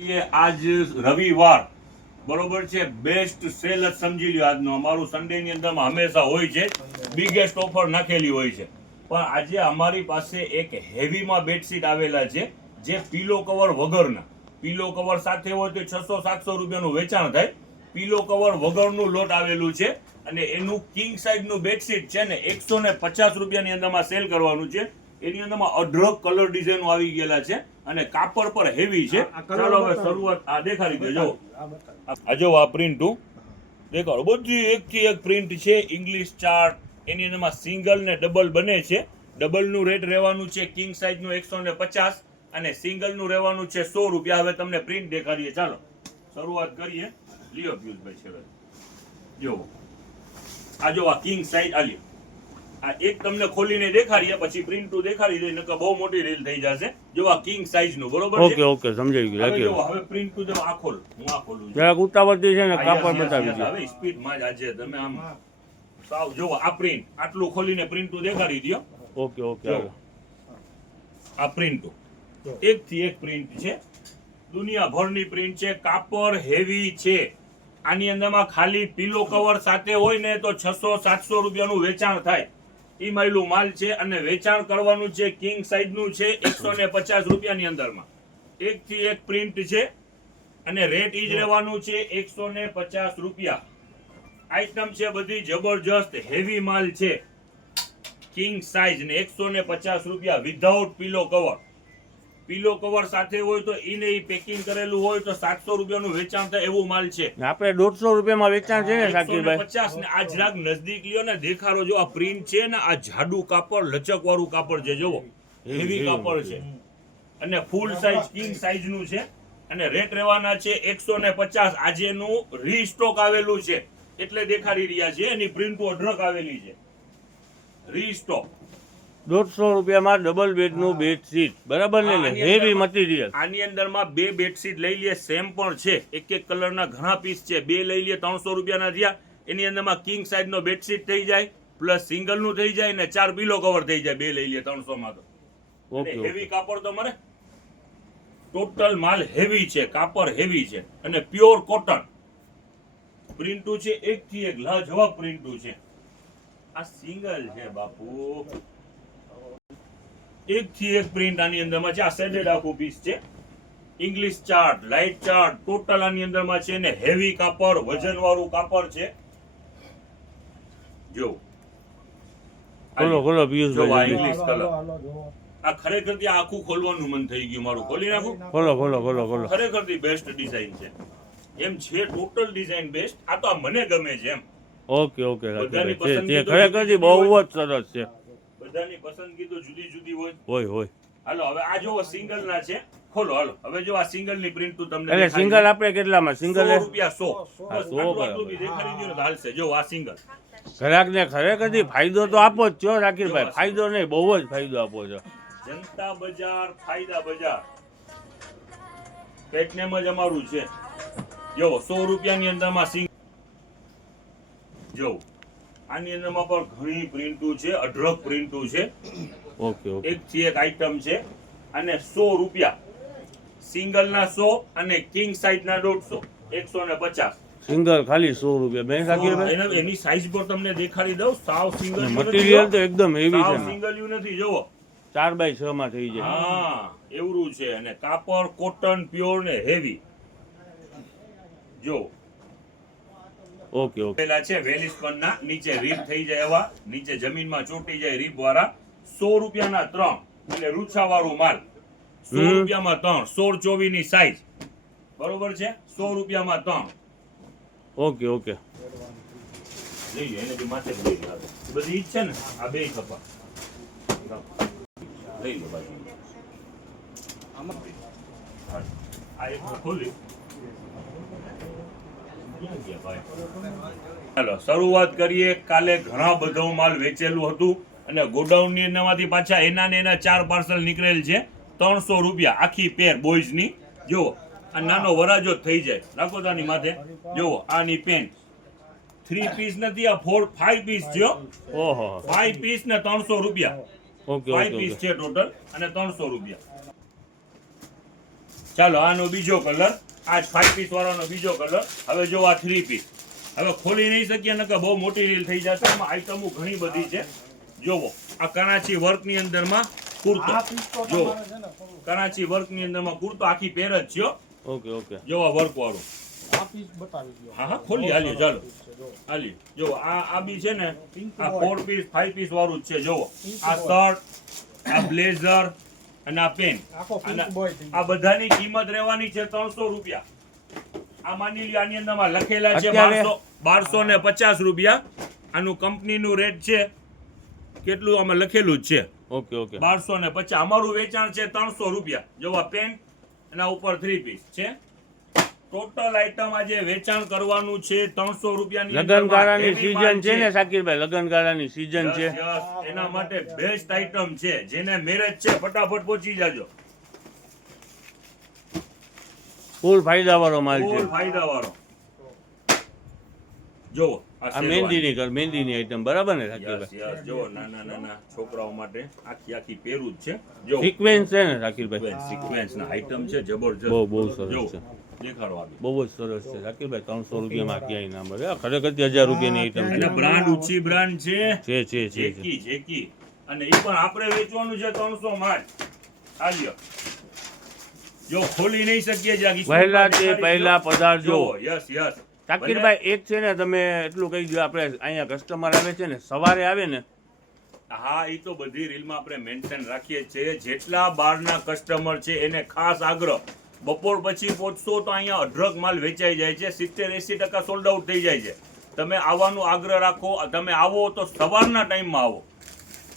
આજ રવિવાર બરોબર છે, બેસ્ટ સેલ જ સમજી લ્યો આજનો. અમારું સન્ડે ની અંદર હંમેશા હોય છે, બિગેસ્ટ ઓફર નાખેલી હોય છે. પણ આજે અમારી પાસે એક હેવીમાં બેડશીટ આવેલા છે, જે પીલો કવર વગરના. પીલો કવર સાથે હોય તો 600-700 રૂપિયાનું વેચાણ થાય. પીલો કવર વગરનું લોટ આવેલું છે અને એનું કિંગ સાઇઝ નું બેડશીટ છે ને 150 રૂપિયાની અંદરમાં સેલ કરવાનું છે. એની અંદરમાં અઢળક કલર ડિઝાઇન આવી ગયેલા છે અને કાપડ પર હેવી છે. ચાલો હવે શરૂઆત આ દેખાડી દેજો. આ જો આ પ્રિન્ટ દેખાડો, બધી એકથી એક પ્રિન્ટ છે. ઇંગ્લિશ ચાર્ટ, એની અંદરમાં સિંગલ ને ડબલ બને છે. ડબલ નું રેટ રહેવાનું છે કિંગ સાઇઝ નું 150 અને સિંગલ નું રહેવાનું છે 100 રૂપિયા. હવે તમને પ્રિન્ટ દેખાડીએ, ચાલો શરૂઆત કરીએ. લિયો પિયુષભાઈ છેલ્લે જો આ જો આ કિંગ સાઇઝ આ લ્યો. આ એક તમને ખોલીને દેખાડીએ, પછી પ્રિન્ટ દેખાડી દે, નકર બહુ મોટી રીલ થઈ જશે. જો આ કિંગ સાઇઝ નું બરોબર છે. ઓકે ઓકે સમજાઈ ગયું. હવે પ્રિન્ટ જો આ ખોલ, હું આ ખોલું જરાક ઉતાવળથી છે ને કાપડ બતાવી દે. હવે સ્પીડ માં જ આજે તમે આમ સાવ જો આ પ્રિન્ટ આટલું ખોલીને પ્રિન્ટ દેખાડી દયો. ઓકે ઓકે આ પ્રિન્ટ એક થી એક પ્રિન્ટ છે, દુનિયાભરની પ્રિન્ટ છે, કાપડ હેવી છે. આની અંદરમાં ખાલી પીલો કવર સાથે હોય ને તો 600-700 રૂપિયાનું વેચાણ થાય. ઈ માયલું માલ છે અને વેચાણ કરવાનું છે કિંગ સાઇઝ નું છે 150 રૂપિયાની અંદરમાં. એક થી એક પ્રિન્ટ છે અને રેટ ઈ જ રહેવાનું છે 150 રૂપિયા. આઈટમ છે બધી જબરજસ્ત હેવી માલ છે, કિંગ સાઇઝ ને 150 રૂપિયા વિધાઉટ પીલો કવર. પીલો કવર સાથે હોય તો ઈને ઈ પેકિંગ કરેલું હોય તો 700 રૂપિયાનું વેચાણ થાય એવું માલ છે. આપણે 150 રૂપિયામાં વેચાણ છે ને શાકીરભાઈ. 150 ને આ જરાક નજદીક લ્યો ને દેખાડો. જો આ પ્રિન્ટ છે ને, આ જાડુ કાપડ, લચક વાળું કાપડ છે, જોવો હેવી કાપડ છે અને ફૂલ સાઇઝ કિંગ સાઇઝ નું છે અને રેટ રહેવાના છે 150. આજે નું રીસ્ટોક આવેલું છે એટલે દેખાડી રહ્યા છે. એની પ્રિન્ટો અઢળક આવેલી છે. રીસ્ટોક 150 રૂપિયામાં ડબલ બેડનું બેડશીટ, બરાબર ને, હેવી મટીરીયલ. આની અંદરમાં બે બેડશીટ લઈ લે, સેમ પણ છે, એક એક કલરના ઘણા પીસ છે. બે લઈ લે 300 રૂપિયાના થયા. એની અંદરમાં કિંગ સાઇઝ નો બેડશીટ થઈ જાય, પ્લસ સિંગલ નું થઈ જાય ને 4 પીલો કવર થઈ જાય. બે લઈ લે 300 માં તો. ઓકે, હેવી કાપડ તો મરે. ટોટલ માલ હેવી છે, કાપડ હેવી છે અને પ્યોર કોટન. પ્રિન્ટુ છે એક થી એક લાજવાબ પ્રિન્ટુ છે. આ સિંગલ છે બાપુ, એક થી એક પ્રિન્ટ આની અંદરમાં છે. આ શેડેડ આખું પીસ છે. English chart, light chart, total આની અંદરમાં છે ને હેવી કાપડ, વજન વાળું કાપડ છે. જો ખોલો પિયુષભાઈ. ઇંગ્લિશ કલર આ ખરેખર થી આખું ખોલવાનું મન થઈ ગયું મારું. ખોલી નાખું. ખોલો. ખરેખર થી બેસ્ટ ડિઝાઇન છે. એમ છે ટોટલ ડિઝાઇન બેસ્ટ. આ તો આ મને ગમે છે એમ. ઓકે બધાની તે પસંદગી ખરેખર થી બહુ જ સરસ છે. બધાની પસંદગી તો જુદી જુદી હોય. હાલો હવે આ જો સિંગલ ના છે, ખોલો. હાલો હવે જો આ સિંગલ ની પ્રિન્ટ તું તમને એટલે સિંગલ આપણે કેટલામાં? સિંગલ 100 રૂપિયા 100. હા, 100 આટલું બી દેખાડી દો ને તો હાલશે. જો આ સિંગલ. ગ્રાહકને ખરેખર થી ફાયદો તો આપો જ છો શાકીરભાઈ. ફાયદો નહીં, બહુ જ ફાયદો આપો છો. જનતા બજાર, ફાયદા બજાર, પેટનેમ જ અમારું છે. જો 100 રૂપિયાની અંદરમાં સિંગલ. જો આની અંદરમાં પણ ઘણી પ્રિન્ટો છે, અઢળક પ્રિન્ટો છે. ઓકે એક થી એક આઈટમ છે અને 100 રૂપિયા. સિંગલ ના 100 અને કિંગ સાઇઝ ના 150, 150. સિંગલ ખાલી 100 રૂપિયા. મેં શાકીરભાઈ એની સાઈઝ પર તમને દેખાડી દઉં. સાવ સિંગલ મટીરીયલ તો એકદમ હેવી છે. સિંગલ યુ નથી. જોવો 4x6 માં થઈ જાય. હા એવું છે અને કાપડ કોટન પ્યોર ને હેવી. જો ઓકે પેલા છે વેલિસ્પન ના, નીચે રીપ થઈ જાય એવા, નીચે જમીનમાં ચોટી જાય રીપ વાળા. 100 રૂપિયાના 3 અને રૂછા વાળું માલ 100 રૂપિયામાં 3. 16-24 ની સાઈઝ બરોબર છે. 100 રૂપિયામાં 3. ઓકે લઈ લે એને બી માથે લઈ લે. બધી ઈ જ છે ને આ બે ખપા. લઈ લો બાજુ. આ એક ખોલી. ચાલો શરૂઆત કરીએ. કાલે ઘણા બધો માલ વેચેલું હતું અને ગોડાઉન ની અંદરમાંથી પાછા એના 4 પાર્સલ નીકળેલ છે. 300 રૂપિયા આખી પેર બોયઝ ની. જો આ નાનો વરાજો થઈ જાય. રાખો તાની માથે. જો આની પેન્ટ 3 પીસ નથી, આ 5 પીસ છે. ઓહો 5 પીસ ને 300 રૂપિયા. ઓકે 5 પીસ છે ટોટલ અને 300 રૂપિયા. ચાલો આનો બીજો કલર, આ 5 પીસ વાળાનો બીજો કલર. હવે જો આ 3 પીસ, હવે ખોલી નહીં શકીએ નકર બહુ મોટી રીલ થઈ જશે. આમાં આઈટમો ઘણી બધી છે. જોવો આ કરાચી વર્કની અંદરમાં કુર્તો, જો કરાચી વર્કની અંદરમાં કુર્તો આખી પેર જ છે. Okay okay. જો આ વર્ક વાળું, હા હા ખોલી હાલીએ, ચાલો હાલીએ. જો આ બી છે ને, આ 4 પીસ 5 પીસ વાળું જ છે. જોવો આ શર્ટ, આ બ્લેઝર અને આ પેન, આ બધાની કિંમત રહેવાની છે 300 રૂપિયા. આ માની લ્યો આની અંદરમાં લખેલા છે 1250 રૂપિયા. આનું કંપનીનું રેટ છે કેટલું આમાં લખેલું જ છે. Okay okay. 1250. અમારું વેચાણ છે 300 રૂપિયા. જો આ પેન અને આ ઉપર 3 પીસ છે. ટોટલ આઈટમ આજે વેચાણ કરવાનું છે 300 રૂપિયાની. લગનગાળાની સીઝન છે ને શાકિરભાઈ, લગનગાળાની સીઝન છે. એના માટે બેસ્ટ આઈટમ છે. જેને મેરેજ છે ફટાફટ પહોંચી જાજો. ફૂલ ફાયદા વાળો માલ છે. ફૂલ ફાયદા વાળો. જો આ મહેંદીની આઈટમ બરાબર ને શાકિરભાઈ? જો નાના છોકરાઓ માટે આખી પેરું જ છે. જો સિક્વેન્સ છે ને શાકિરભાઈ? સિક્વેન્સ ના આઈટમ છે જબરજસ્ત. બહુ સરસ છે. દેખાડો આવી. બહુ જ સરસ છે શાકિરભાઈ. 300 રૂપિયામાં ક્યાંય ના મળે. ખરેખર 1000 રૂપિયાની આઈટમ અને બ્રાન્ડ ઊંચી બ્રાન્ડ છે. છે જેકી અને એ પણ આપણે વેચવાનું છે 300 માં જ. આલ્યો જો ખોલી નહીં શકીએ પહેલા પધારજો. યસ શાકિરભાઈ એક છે ને, તમે એટલું કહી દો, આપણે અહીંયા કસ્ટમર આવે છે ને સવારે આવે ને. હા એ તો બધી રીલમાં આપણે મેન્શન રાખીએ છીએ. જેટલા બહારના કસ્ટમર છે એને ખાસ આગ્રહ, બપોર પછી પહોંચશો તો અહીંયા અઢળક માલ વેચાઈ જાય છે. 70-80% સોલ્ડ આઉટ થઈ જાય છે. તમે આવવાનો આગ્રહ રાખો. તમે આવો તો સવારના ટાઈમમાં આવો.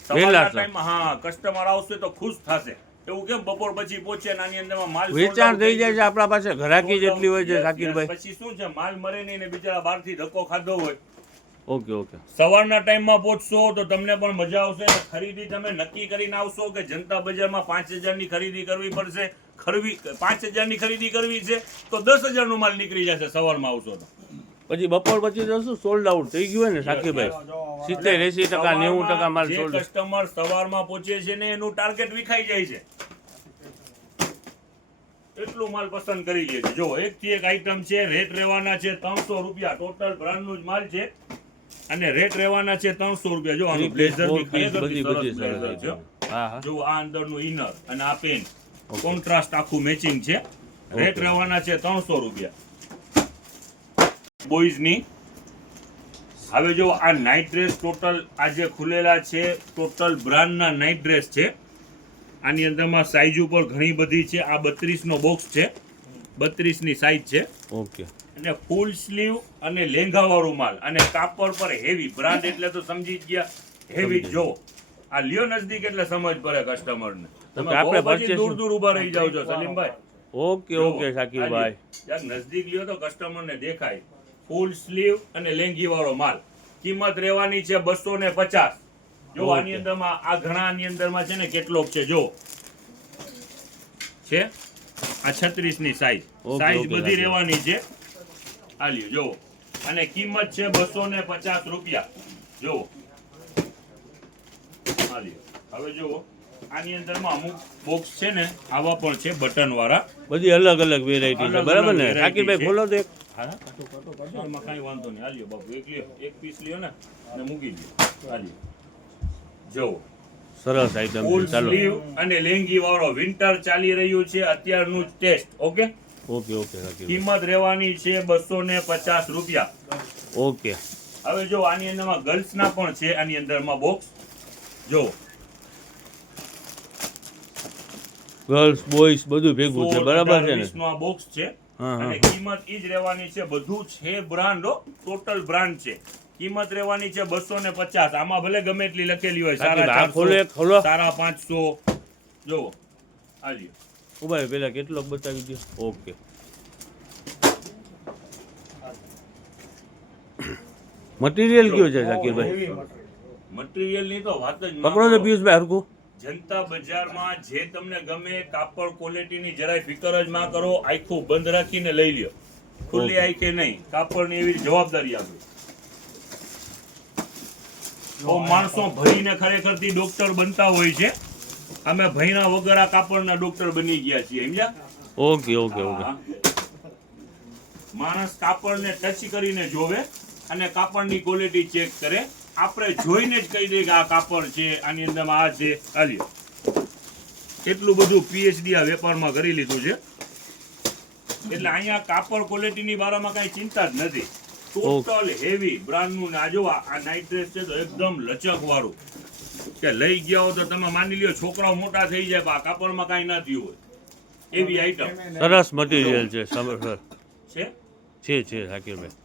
સવારના ટાઈમમાં હા કસ્ટમર આવશે તો ખુશ થશે. એવું કેમ બપોર પછી પહોંચે આની અંદરમાં માલ વેચાણ થઈ જાય છે. આપણા પાસે ઘરાકી જેટલી હોય છે શાકિરભાઈ. પછી શું છે, માલ મરે નહીં ને બિચારા બહારથી ધક્કો ખાધો હોય. ઓકે. સવારના ટાઈમમાં પહોંચશો તો તમને પણ મજા આવશે. ખરીદી તમે નક્કી કરીને આવશો કે જનતા બજારમાં 5000 ની ખરીદી કરવી પડશે. 5000 ની ખરીદી કરવી છે તો 10000 નો માલ નીકળી જશે. સવારમાં આવશો તો પછી બપોર પછી જશું સોલ્ડ આઉટ થઈ ગયું હોય ને શાકિરભાઈ. 70-80% 90% માલ સોલ્ડ. કસ્ટમર સવારમાં પહોંચે છે ને એનું ટાર્ગેટ વિખાઈ જાય છે. એટલું માલ પસંદ કરી લે છે. જો એક થી એક આઈટમ છે. રેટ રહેવાના છે 300 રૂપિયા. ટોટલ બ્રાન્ડ નું જ માલ છે અને રેટ રહેવાના છે 300 રૂપિયા. જો આનું બ્લેઝર બી સરસ છે. જો આ અંદરનું ઇનર અને આ પેન કોન્ટ્રાસ્ટ આખું મેચિંગ છે. રેટ રહેવાના છે 300 રૂપિયા. બોયઝ ની હવે જો આ નાઇટ ડ્રેસ ટોટલ આજે ખુલેલા છે. ટોટલ બ્રાન્ડ ના નાઇટ ડ્રેસ છે. આની અંદરમાં સાઈઝ ઉપર ઘણી બધી છે. આ 32 નો બોક્સ છે. 32 ની સાઈઝ છે. ઓકે. અને ફૂલ સ્લીવ અને લેંઘા વાળું માલ અને કાપડ પર હેવી બ્રાન્ડ એટલે તો સમજી જ ગયા. હેવી જો આ લ્યો નજદીક એટલે સમજ પડે કસ્ટમર ને. તમે આપણે પછી દૂર ઉભા રહી જાવ છો સલીમભાઈ. ઓકે શાકિરભાઈ. યાર નજદીક લ્યો તો કસ્ટમર ને દેખાય. ફૂલ સ્લીવ અને લેંઘી વાળો માલ. કિંમત રહેવાની છે 250. જો આની અંદરમાં આ ઘણા ની અંદરમાં છે ને કેટલોક છે. જો છે આ 36 ની સાઈઝ બધી રહેવાની છે. આ લ્યો જો અને કિંમત છે 250 રૂપિયા. જો આ લ્યો. હવે જો આની અંદરમાં અમુક બોક્સ છે ને આવા પણ છે બટન વાળા. બધી અલગ વેરાયટી છે બરાબર ને શાકિરભાઈ? ખોલો તો એક. હા એમાં કાંઈ વાંધો નહીં. આ લ્યો બાપુ એક પીસ લ્યો ને અને મૂકી દો. આ લ્યો જો સરસ આઈટમ ફૂલ છે. ચાલો. સ્લીવ અને લેંગી વાળો વિન્ટર ચાલી રહ્યું છે અત્યારનું ટેસ્ટ. ઓકે શાકિરભાઈ. કિંમત રહેવાની છે 250 રૂપિયા. ઓકે. હવે જો આની અંદરમાં ગર્લ્સ ના પણ છે. આની અંદરમાં બોક્સ જો ગર્લ્સ બોયઝ બધું ભેગું છે બરાબર છે ને? નો આ બોક્સ છે અને કિંમત ઈ જ રહેવાની છે. બધું છે બ્રાન્ડ, ટોટલ બ્રાન્ડ છે. કિંમત રહેવાની છે 250. આમાં ભલે ગમે એટલી લખેલી હોય 450 500. જો આ લ્યો ઉભા પેલા કેટલોક બતાવી દો. ઓકે. મટીરિયલ કયો છે શાકિરભાઈ? મટીરિયલ ની તો વાત જ પકડો તો પિયુષભાઈ હરકું. જનતા બજારમાં જે તમને ગમે કાપડ ક્વોલિટીની જરાય ફિકર જ ના કરો. આખું બંધ રાખીને લઈ લ્યો. ખુલ્લી આંખે નહીં. કાપડની એવી જવાબદારી આપી. તો માણસો ભણીને ખરેખરથી ડોક્ટર બનતા હોય છે. અમે ભણ્યા વગર આ કાપડના ડોક્ટર બની ગયા છીએ. સમજ્યા? ઓકે ઓકે ઓકે હા. માણસ કાપડને ટચ કરીને જોવે અને કાપડની ક્વોલિટી ચેક કરે. આપણે જોઈને જ કહી દઈએ કે આ કાપડ છે, આની અંદર આ છે. હાલ્યો એટલું બધું પીએચડી આ વેપારમાં કરી લીધું છે, એટલે અહીંયા કાપડ ક્વોલિટીની બારામાં કાંઈ ચિંતા જ નથી. ટોટલ હેવી બ્રાન્ડનું. ને આ જો આ નાઇટ ડ્રેસ છે તો એકદમ લચક વાળું, કે લઈ ગયા હો તો તમે માની લ્યો છોકરાઓ મોટા થઈ જાય, આ કાપડમાં કાંઈ ના થયું હોય એવી આઈટમ. સરસ મટીરિયલ છે સર છે ઝાકીરભાઈ.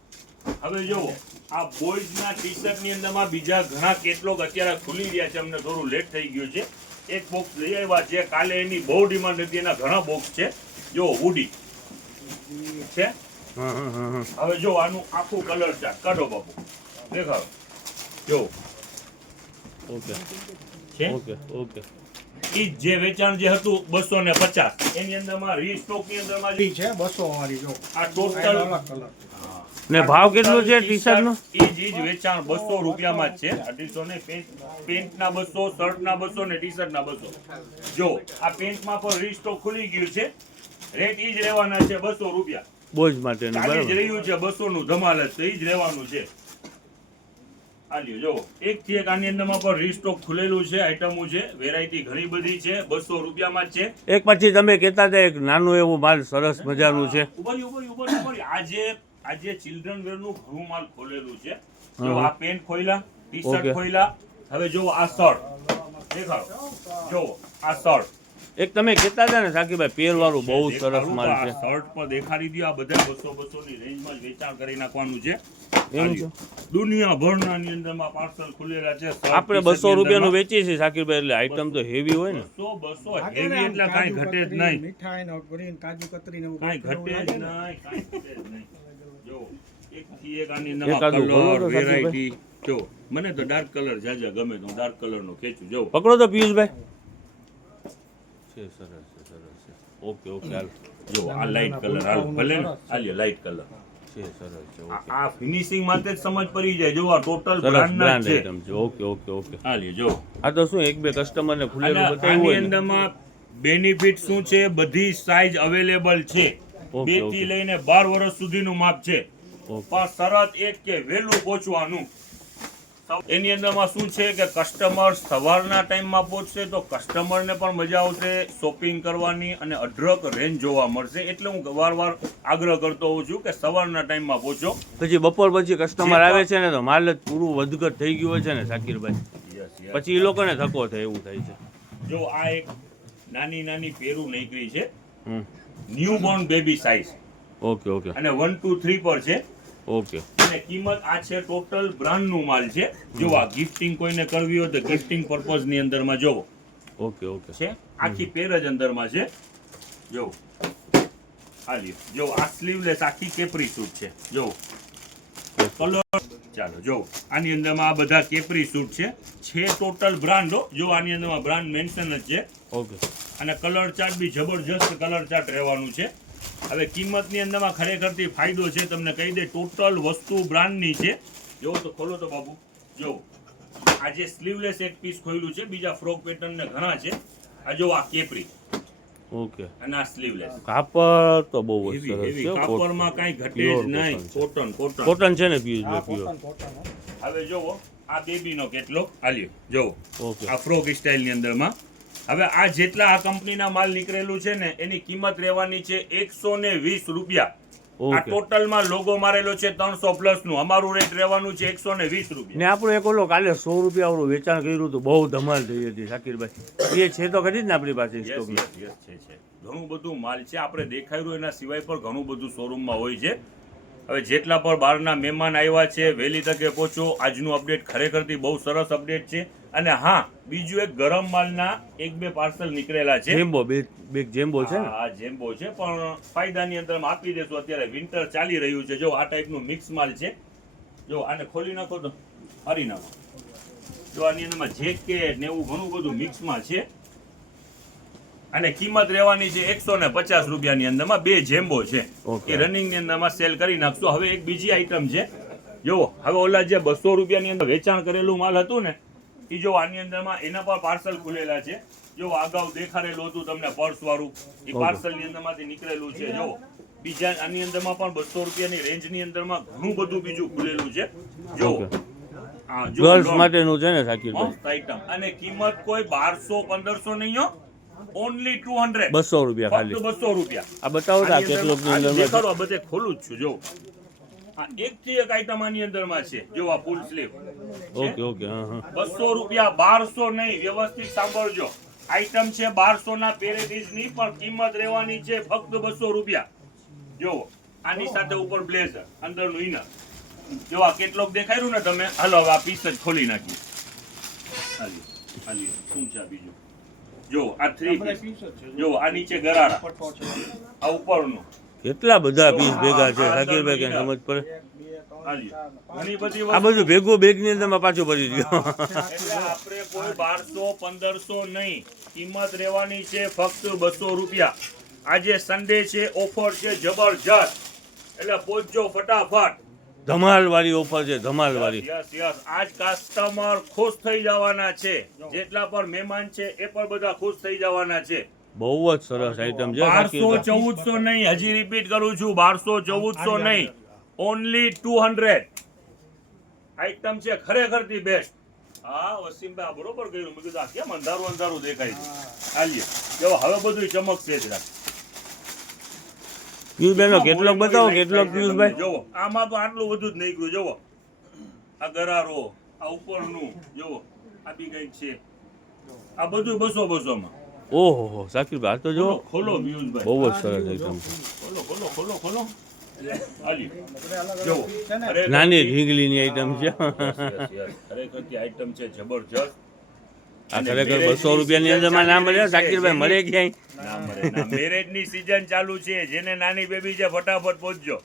હવે જુઓ આ બોયઝના ટી શર્ટની અંદરમાં બીજા ઘણા કેટલોગ અત્યારે ખુલી રહ્યા છે. અમને થોડું લેટ થઈ ગયું છે. એક બોક્સ લઈ આવ્યા છે, કાલે એની બહુ ડિમાન્ડ હતી, એના ઘણા બોક્સ છે. જો વુડી છે. હવે જો આનું આખું કલર ચાર્ટ કાઢો બાપુ, દેખાડો. જો ઓકે છે ઓકે ઓકે. ઈ જે વેચાણ જે હતું 250, એની અંદરમાં રીસ્ટોક ની અંદરમાં જે છે 200 વાળી જો આ ટોટલ અલગ કલર. ને ભાવ કેટલો છે ટી શર્ટ નો? ઈ જ વેચાણ 200 રૂપિયામાં જ છે. 250 ને પેન્ટ ના 200, શર્ટ ના 200 ને ટી શર્ટ ના 200. જો આ પેન્ટ માં પણ રીસ્ટોક ખુલી ગયું છે. રેટ ઈ જ રહેવાના છે 200 રૂપિયા. બોયઝ માટેનું ચાલી જ બરાબર. રહ્યું છે 200 નું ધમાલ જ, તો ઈ જ રહેવાનું છે. આ લ્યો જો એક થી એક આની અંદરમાં પણ રીસ્ટોક ખુલેલું છે, આઈટમો છે, વેરાયટી ઘણી બધી છે. 200 રૂપિયામાં જ છે. એક પછી તમે કહેતા હતા એક નાનું એવું માલ સરસ મજાનું છે. ઉપર આજે ચિલ્ડ્રન વેર નું ઘણું માલ ખોલેલું છે. જો આ પેન્ટ ખોઈલા, ટી શર્ટ Okay. ખોઈલા. હવે જો આ શર્ટ દેખાડો. જો આ શર્ટ એક તમે કહેતા હતા ને ઝાકીરભાઈ પેર વાળું બહુ સરસ માલ છે. શર્ટ પર દેખાડી દો. આ બધા 200 ની રેન્જમાં જ વેચાણ કરી નાખવાનું છે. એમ છે? દુનિયાભરના ની અંદરમાં પાર્સલ ખુલેલા છે. આપણે 200 રૂપિયાનું વેચીએ છીએ ઝાકીરભાઈ, એટલે આઈટમ તો હેવી હોય ને. 200 હેવી એટલે કાંઈ ઘટે જ નહીં. મીઠાઈ ને ગ્રીન કાજુ કતરી ને એવું કાંઈ બધું ઘટે લાગે જ ને. નહીં, કાંઈ ઘટે જ નહીં. જો એકથી એક આની એકાદું અંદરમાં ખોલો કલર તો વેરાયટી. જો મને તો ડાર્ક કલર જાજા ગમે, તો ડાર્ક કલર નો ખેંચું. જો પકડો તો પિયુષભાઈ. છે સરસ છે સરસ છે. ઓકે ઓકે હાલ. જો આ લાઈટ કલર હાલ ભલે ને હાલ્યો લાઈટ કલર. છે સરસ છે. આ- ઓકે આ ફિનિશિંગ માટે જ સમજ પડી જાય. જો આ ટોટલ સરસ બ્રાન્ડ ના બ્રાન્ડ છે. આઈટમ છે. Okay okay okay. હાલ્યો જો આ તો શું એક બે કસ્ટમર ને અને ખુલેલું બતાવ્યું આની હોય ને. અંદરમાં બેનિફિટ શું છે? બધી સાઈઝ અવેલેબલ છે. Okay, 2 okay. થી લઈને 12 વર્ષ સુધીનું માપ છે. ઓકે. પણ શરત એક કે વહેલું પહોંચવાનું. એની અંદરમાં શું છે કે કસ્ટમર સવારના ટાઈમમાં પહોંચશે તો કસ્ટમરને પણ મજા આવશે શોપિંગ કરવાની, અને અઢળક રેન્જ જોવા મળશે. એટલે હું વારવાર આગ્રહ કરતો હોઉં છું કે સવારના ટાઈમમાં પહોંચો. પછી બપોર પછી કસ્ટમર જે આવે છે ને તો માલ જ પૂરું વધઘટ થઈ ગયું હોય છે ને ઝાકીરભાઈ, પછી એ લોકોને ધક્કો થાય એવું થાય છે. જો આ એક નાની નાની પેરું નીકળી છે, હમ. Newborn baby size, okay okay અને 1 2 3 પર છે. ઓકે. અને કિંમત આ છે ટોટલ બ્રાન્ડનું માલ છે. જો આ ગિફ્ટિંગ કોઈને કરવી હોય તો ગિફ્ટિંગ પર્પઝ ની અંદરમાં જોવો ઓકે ઓકે. છે. આખી પેર જ અંદરમાં છે. જો આ લ્યો. જો આ સ્લીવલેસ આખી કેપરી સૂટ છે. જો કલર ચાલો જો આની અંદરમાં આ બધા કેપરી સૂટ છે ટોટલ બ્રાન્ડ. જો આની અંદરમાં બ્રાન્ડ મેન્શન જ છે. ઓકે. અને કલર ચાર્ટ બી જબરજસ્ત કલર ચાર્ટ રહેવાનું છે. હવે કિંમતની અંદરમાં ખરેખરથી ફાયદો છે. તમને કહી દે ટોટલ વસ્તુ બ્રાન્ડની છે. જો તો ખોલો તો બાબુ. જો આ જે સ્લીવલેસ એક પીસ ખોલ્યું છે, બીજા ફ્રોક પેટર્ન ને ઘણા છે. આ જો આ કેપરી ઓકે. અને આ સ્લીવલેસ કાપડ તો બહુ જ હેવી સરસ હેવી. છે. કાપડમાં કાંઈ ઘટે જ Pure નહીં. cotton કોટન કોટન છે ને હા પિયુષભાઈ પ્યોર. કોટન કોટન હો. હવે જોવો આ બેબીનો કેટલો આલ્યો. જો ઓકે. આ ફ્રોક સ્ટાઇલ ની અંદરમાં. હવે આ જેટલા આ કંપનીના માલ નીકળેલું છે ને એની કિંમત રહેવાની છે 120 રૂપિયા. આ ઓકે. ટોટલમાં લોગો મારેલો છે 300 પ્લસ નું. અમારું રેટ રહેવાનું છે 120 રૂપિયા. ને આપણું એક ઓલો કાલે 100 રૂપિયા વાળું વેચાણ કર્યું હતું, બહુ ધમાલ થઈ હતી ઝાકીરભાઈ. એ છે તો ખરી જ ને આપણી પાસે Yes, સ્ટોકમાં. yes, yes, છે. ઘણું બધું માલ છે. આપણે દેખાય રહ્યું એના સિવાય પણ ઘણું બધું શોરૂમમાં હોય છે. હવે જેટલા પણ બહારના મહેમાન આવ્યા છે વહેલી તકે પહોંચો. આજનું અપડેટ ખરેખરથી બહુ સરસ અપડેટ છે. અને હા, બીજું એક ગરમ માલના 1-2 પાર્સલ નીકળેલા છે. જેમ્બો બે જેમ્બો છે ને. આ જેમ્બો છે, પણ ફાયદાની અંદર આપી દેશું. અત્યારે વિન્ટર ચાલી રહ્યું છે. જો આ ટાઈપનું મિક્સ માલ છે. જો આને ખોલી નાખો તો હરી નાખો. જો આની અંદરમાં જેકેટ ને એવું ઘણું બધું મિક્સમાં છે. અને કિંમત રહેવાની છે 150 રૂપિયાની અંદરમાં. 2 જેમ્બો છે. Okay. એ રનિંગની અંદરમાં સેલ કરી નાખશું. હવે એક બીજી આઈટમ છે. જો હવે ઓલા જે 200 રૂપિયાની અંદર વેચાણ કરેલું માલ હતું ને, એ જો આની અંદરમાં એના પર પાર્સલ ખુલેલા છે. જો અગાઉ દેખાડેલું હતું તમને પર્સ વાળું એ Okay. પાર્સલ ની અંદર માંથી નીકળેલું છે જો બીજા આની અંદરમાં પણ 200 રૂપિયાની રેન્જ ની અંદરમાં ઘણું બધું બીજું ખુલેલું છે જો Okay. હા જો ગર્લ્સ લોન. માટેનું છે ને શાકીરભાઈ? મસ્ત આઈટમ અને કિંમત કોઈ 1200-1500 નહીં હો ઓનલી 200 200 રૂપિયા ફક્ત ખાલી. 200 રૂપિયા આ બતાવો તો આ આની કેટલોગ ની અંદર- આ અંદર દેખાડો, આ બધે ખોલું જ છું જો આ એક થી એક આઈટમ આની અંદરમાં છે જો આ ફૂલ સ્લીવ ઓકે ઓકે હા હા 200 રૂપિયા 1200 નહીં વ્યવસ્થિત સાંભળજો આઈટમ છે 1200 ના પેરેડીઝ ની પણ કિંમત રહેવાની છે ફક્ત 200 રૂપિયા જો આની સાથે ઉપર બ્લેઝર અંદરનું ઇનર જો આ કેટલોક દેખાયું ને તમે હાલો હવે આ પીસ જ ખોલી નાખીએ હાલી હાલી શું છે આ બીજું જો આ 3 પીસ જો આ નીચે ગરારા આ ઉપરનું કેટલા બધા પીસ ભેગા છે શાકીરભાઈ, કઈ સમજ પડે? હાલી ઘણી બધી આ બધું ભેગું બેગ ની અંદર પાછું ભરી ગયો. એટલે આપણે કોઈ 1200-1500 નહીં કિંમત રહેવાની છે ફક્ત 200 રૂપિયા આજે સન્ડે છે ઓફર છે જબરજસ્ત એટલે પહોંચજો ફટાફટ ધમાલ વાળી ઓફર છે, ધમાલ વાળી. યસ યસ આજ કસ્ટમર ખુશ થઈ જવાના છે જેટલા પણ મહેમાન છે એ પણ બધા ખુશ થઈ જવાના છે બહુ જ સરસ આઈટમ છે 1200-1400 નહીં હજી રિપીટ કરું છું 1200-1400 નહીં ઓનલી 200 આઈટમ છે ખરેખર થી બેસ્ટ હા વસીમભાઈ આ બરોબર કર્યું મેં કીધું આ કેમ અંધારું અંધારું દેખાય છે હાલીએ જો હવે બધું ચમકશે જ રાખ પિયુષભાઈ કેટલોક બતાવો, કેટલોક પિયુષભાઈ. જોવો આમાં તો આટલું બધું જ નીકળ્યું જોવો આ ગરારો આ ઉપરનું જોવો આ બી કઈક છે આ બધું 200 માં ઓહો હો શાકીરભાઈ, આ તો જો ખોલો પિયુષભાઈ બહુ જ સરસ આઈટમ છે. ખોલો ખોલો ખોલો ખોલો હાલી જોવો ખરેખર નાની ઢીંગલીની આઈટમ છે. ખરેખર થી આઈટમ છે જબરજસ્ત આ ખરેખર 200 રૂપિયાની અંદરમાં ના મળે શાકીરભાઈ, મળે ક્યાંય? ના મળે ના મેરેજ ની સીઝન ચાલુ છે જેને નાની બેબી છે ફટાફટ પહોંચજો